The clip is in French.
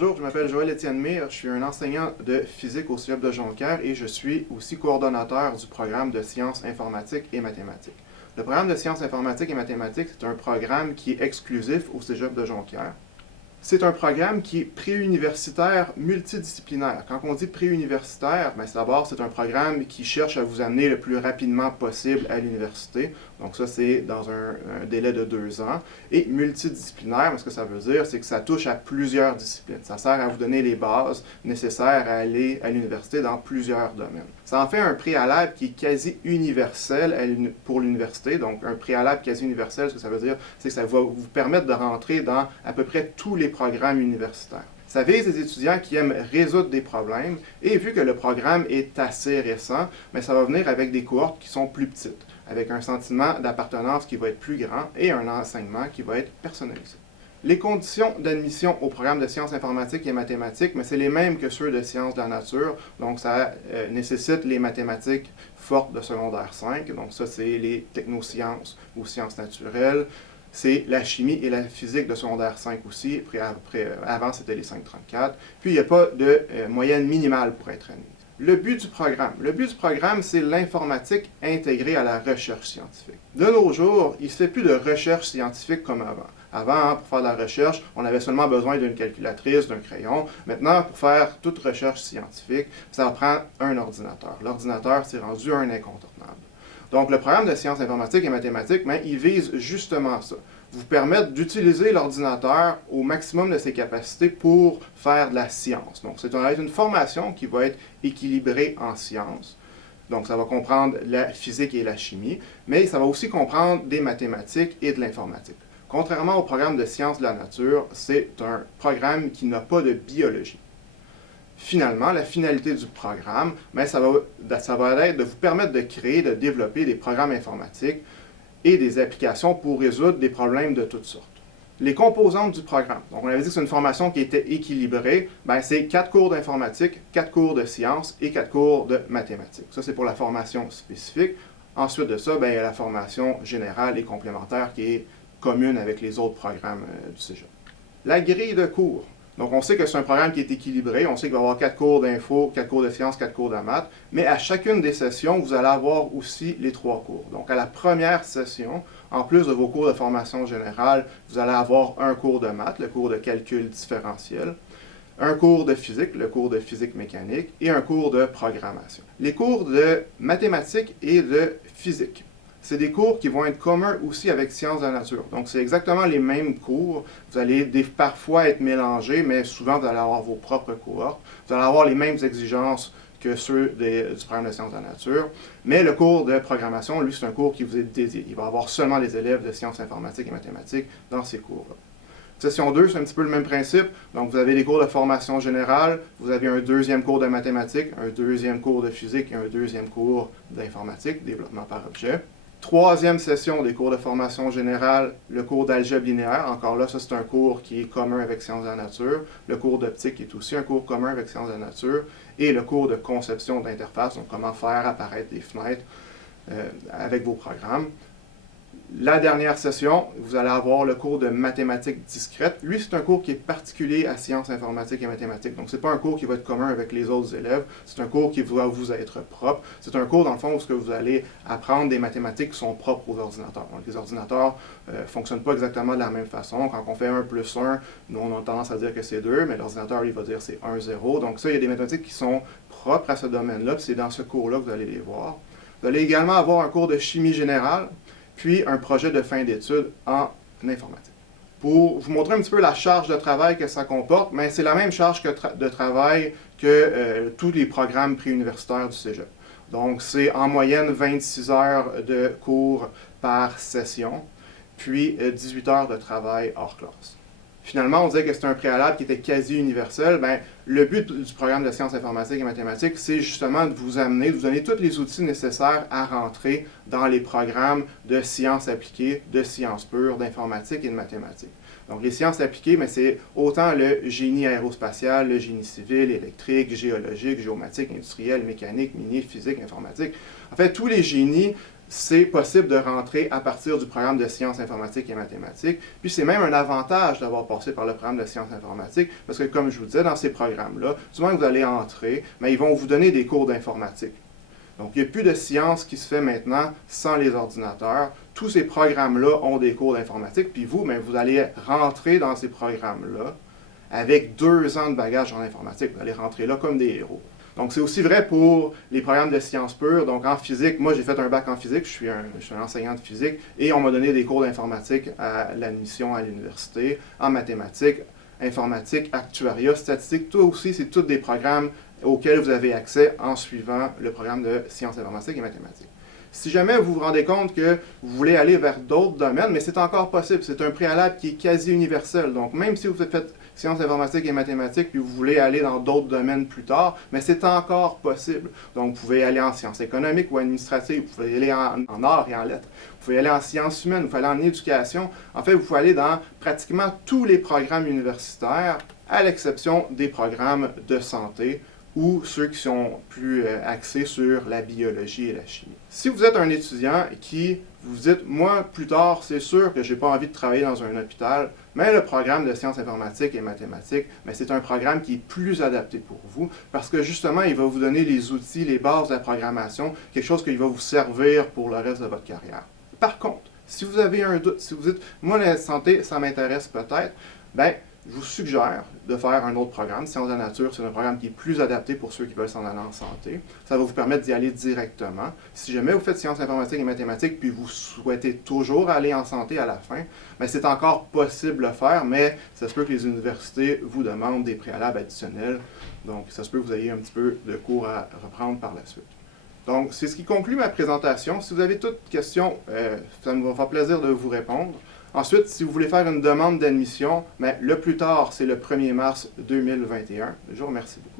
Bonjour, je m'appelle Joël-Étienne Mire, je suis un enseignant de physique au Cégep de Jonquière et je suis aussi coordonnateur du programme de sciences informatiques et mathématiques. Le programme de sciences informatiques et mathématiques, c'est un programme qui est exclusif au Cégep de Jonquière. C'est un programme qui est préuniversitaire multidisciplinaire. Quand on dit préuniversitaire, d'abord, c'est un programme qui cherche à vous amener le plus rapidement possible à l'université. Donc ça, c'est dans un délai de 2 ans. Et multidisciplinaire, ce que ça veut dire, c'est que ça touche à plusieurs disciplines. Ça sert à vous donner les bases nécessaires à aller à l'université dans plusieurs domaines. Ça en fait un préalable qui est quasi universel pour l'université. Donc un préalable quasi universel, ce que ça veut dire, c'est que ça va vous permettre de rentrer dans à peu près tous les programmes universitaires. Ça vise les étudiants qui aiment résoudre des problèmes et vu que le programme est assez récent, ça va venir avec des cohortes qui sont plus petites, avec un sentiment d'appartenance qui va être plus grand et un enseignement qui va être personnalisé. Les conditions d'admission au programme de sciences informatiques et mathématiques, c'est les mêmes que ceux de sciences de la nature. Donc, ça nécessite les mathématiques fortes de secondaire 5. Donc, ça, c'est les technosciences ou sciences naturelles. C'est la chimie et la physique de secondaire 5 aussi. Avant, c'était les 534. Puis, il n'y a pas de moyenne minimale pour être admis. Le but du programme, c'est l'informatique intégrée à la recherche scientifique. De nos jours, il ne se fait plus de recherche scientifique comme avant. Avant, pour faire de la recherche, on avait seulement besoin d'une calculatrice, d'un crayon. Maintenant, pour faire toute recherche scientifique, ça prend un ordinateur. L'ordinateur, c'est rendu un incontournable. Donc, le programme de sciences informatiques et mathématiques, il vise justement ça. Vous permettre d'utiliser l'ordinateur au maximum de ses capacités pour faire de la science. Donc, c'est une formation qui va être équilibrée en sciences. Donc, ça va comprendre la physique et la chimie, mais ça va aussi comprendre des mathématiques et de l'informatique. Contrairement au programme de sciences de la nature, c'est un programme qui n'a pas de biologie. Finalement, la finalité du programme, ça va être de vous permettre de créer, de développer des programmes informatiques et des applications pour résoudre des problèmes de toutes sortes. Les composantes du programme. Donc, on avait dit que c'est une formation qui était équilibrée. C'est 4 cours d'informatique, 4 cours de sciences et 4 cours de mathématiques. Ça, c'est pour la formation spécifique. Ensuite de ça, il y a la formation générale et complémentaire qui est commune avec les autres programmes du Cégep. La grille de cours. Donc, on sait que c'est un programme qui est équilibré. On sait qu'il va y avoir 4 cours d'info, 4 cours de sciences, 4 cours de maths. Mais à chacune des sessions, vous allez avoir aussi les 3 cours. Donc, à la première session, en plus de vos cours de formation générale, vous allez avoir un cours de maths, le cours de calcul différentiel, un cours de physique, le cours de physique mécanique, et un cours de programmation. Les cours de mathématiques et de physique. C'est des cours qui vont être communs aussi avec sciences de la nature. Donc, c'est exactement les mêmes cours. Vous allez parfois être mélangés, mais souvent, vous allez avoir vos propres cohortes. Vous allez avoir les mêmes exigences que ceux du programme de sciences de la nature. Mais le cours de programmation, lui, c'est un cours qui vous est dédié. Il va y avoir seulement les élèves de sciences informatiques et mathématiques dans ces cours-là. Session 2, c'est un petit peu le même principe. Donc, vous avez les cours de formation générale, vous avez un deuxième cours de mathématiques, un deuxième cours de physique et un deuxième cours d'informatique, développement par objet. Troisième session des cours de formation générale, le cours d'algèbre linéaire. Encore là, ça c'est un cours qui est commun avec sciences de la nature. Le cours d'optique est aussi un cours commun avec sciences de la nature. Et le cours de conception d'interface, donc comment faire apparaître des fenêtres avec vos programmes. La dernière session, vous allez avoir le cours de mathématiques discrètes. Lui, c'est un cours qui est particulier à sciences informatiques et mathématiques. Donc, ce n'est pas un cours qui va être commun avec les autres élèves. C'est un cours qui va vous être propre. C'est un cours, dans le fond, où vous allez apprendre des mathématiques qui sont propres aux ordinateurs. Donc, les ordinateurs ne fonctionnent pas exactement de la même façon. Quand on fait 1 plus 1, nous, on a tendance à dire que c'est 2, mais l'ordinateur, il va dire c'est 1, 0. Donc, ça, il y a des mathématiques qui sont propres à ce domaine-là. Puis, c'est dans ce cours-là que vous allez les voir. Vous allez également avoir un cours de chimie générale, puis un projet de fin d'études en informatique. Pour vous montrer un petit peu la charge de travail que ça comporte, c'est la même charge de travail que tous les programmes préuniversitaires du Cégep. Donc, c'est en moyenne 26 heures de cours par session, puis 18 heures de travail hors classe. Finalement, on disait que c'était un préalable qui était quasi universel. Le but du programme de sciences informatiques et mathématiques, c'est justement de vous amener, de vous donner tous les outils nécessaires à rentrer dans les programmes de sciences appliquées, de sciences pures, d'informatique et de mathématiques. Donc, les sciences appliquées, c'est autant le génie aérospatial, le génie civil, électrique, géologique, géomatique, industriel, mécanique, minier, physique, informatique. En fait, tous les génies c'est possible de rentrer à partir du programme de sciences informatiques et mathématiques. Puis c'est même un avantage d'avoir passé par le programme de sciences informatiques, parce que comme je vous disais, dans ces programmes-là, du moment que vous allez entrer, mais ils vont vous donner des cours d'informatique. Donc il n'y a plus de science qui se fait maintenant sans les ordinateurs. Tous ces programmes-là ont des cours d'informatique, puis vous, bien, vous allez rentrer dans ces programmes-là avec 2 ans de bagage en informatique. Vous allez rentrer là comme des héros. Donc, c'est aussi vrai pour les programmes de sciences pures. Donc, en physique, moi, j'ai fait un bac en physique, je suis un enseignant de physique, et on m'a donné des cours d'informatique à l'admission à l'université, en mathématiques, informatique, actuariat, statistique. Tout aussi, c'est tous des programmes auxquels vous avez accès en suivant le programme de sciences informatiques et mathématiques. Si jamais vous vous rendez compte que vous voulez aller vers d'autres domaines, mais c'est encore possible, c'est un préalable qui est quasi universel. Donc, même si vous faites sciences informatiques et mathématiques, puis vous voulez aller dans d'autres domaines plus tard, mais c'est encore possible. Donc, vous pouvez aller en sciences économiques ou administratives, vous pouvez aller en arts et en lettres, vous pouvez aller en sciences humaines, vous pouvez aller en éducation. En fait, vous pouvez aller dans pratiquement tous les programmes universitaires, à l'exception des programmes de santé, ou ceux qui sont plus axés sur la biologie et la chimie. Si vous êtes un étudiant qui vous dites, moi, plus tard, c'est sûr que je n'ai pas envie de travailler dans un hôpital, mais le programme de sciences informatiques et mathématiques, c'est un programme qui est plus adapté pour vous, parce que justement, il va vous donner les outils, les bases de la programmation, quelque chose qui va vous servir pour le reste de votre carrière. Par contre, si vous avez un doute, si vous dites, moi, la santé, ça m'intéresse peut-être, je vous suggère de faire un autre programme. Sciences de la nature, c'est un programme qui est plus adapté pour ceux qui veulent s'en aller en santé. Ça va vous permettre d'y aller directement. Si jamais vous faites sciences informatiques et mathématiques, puis vous souhaitez toujours aller en santé à la fin, c'est encore possible de le faire, mais ça se peut que les universités vous demandent des préalables additionnels. Donc, ça se peut que vous ayez un petit peu de cours à reprendre par la suite. Donc, c'est ce qui conclut ma présentation. Si vous avez toutes questions, ça me va faire plaisir de vous répondre. Ensuite, si vous voulez faire une demande d'admission, le plus tard, c'est le 1er mars 2021. Je vous remercie beaucoup.